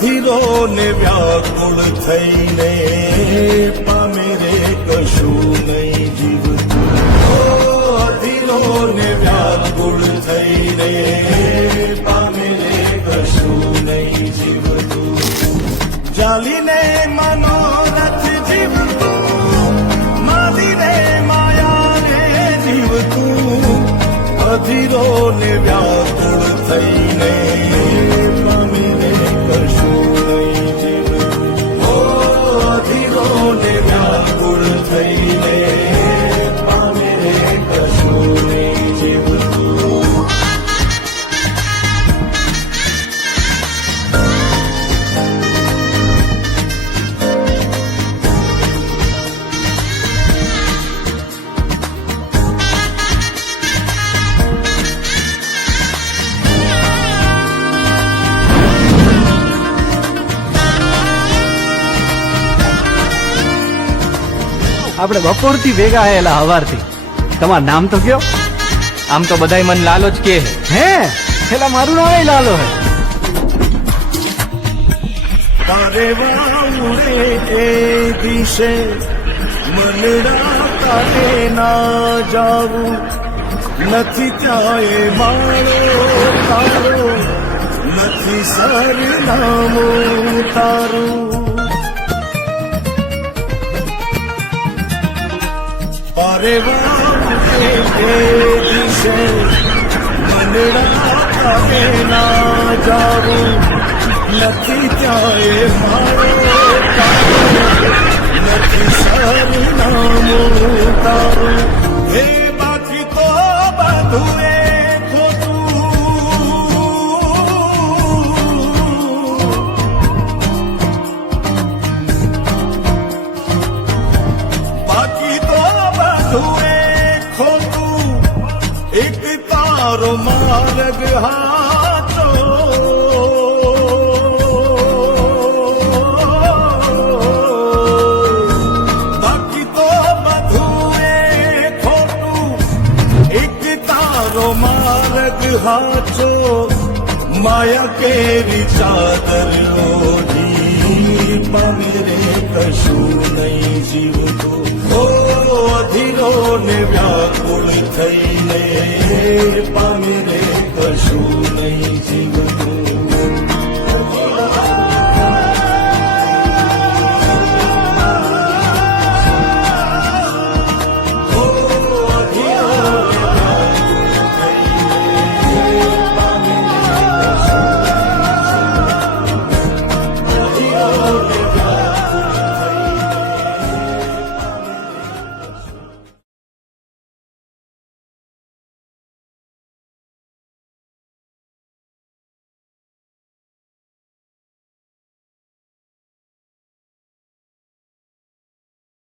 અધીરો ને વ્યાકુળ થઈને પામે રે કશું નહીં જીવતું. અધીરો ને વ્યાકુળ થઈને પામે રે કશું નહીં જીવતું. ચાલીને મનોરથ જીવતું, માલીને માયાને જીવતું. અધીરો ને વ્યાકુળ થઈને પામે રે કશું નહીં જીવતું. અધીરો ને વ્યાકુળ થઈને પામે રે કશું નહીં જીવતું. આપણે બપોરથી ભેગા આયેલા હવારથી. તમારું નામ તો કયો? આમ તો બધાય મન લાલો જ કે હે પેલા મારું નામ લાલો હે. તારે વાઉડે એ દિશે મનડા તારે ના જાવું. નથી ત્યાંય માળો તારો, નથી સરનામું તારું. તારે વાઉડે એ દિશે મનડા તારે ના જાવું. નથી ત્યાંય માળો તારો, નથી સરનામું તારું. હે બાકી તો બધું એ બાકી તો બધું એ ખોટું. એક તારો માર્ગ હાચો, બાકી તો બધું એ ખોટું. એક તારો માર્ગ હાચો. માયા કેરી ચાદર ઓઢી પામે રે કશું નહીં જીવતું. અધીરો ને વ્યાકુળ થઈને પામે રે કશું નહીં જીવતું.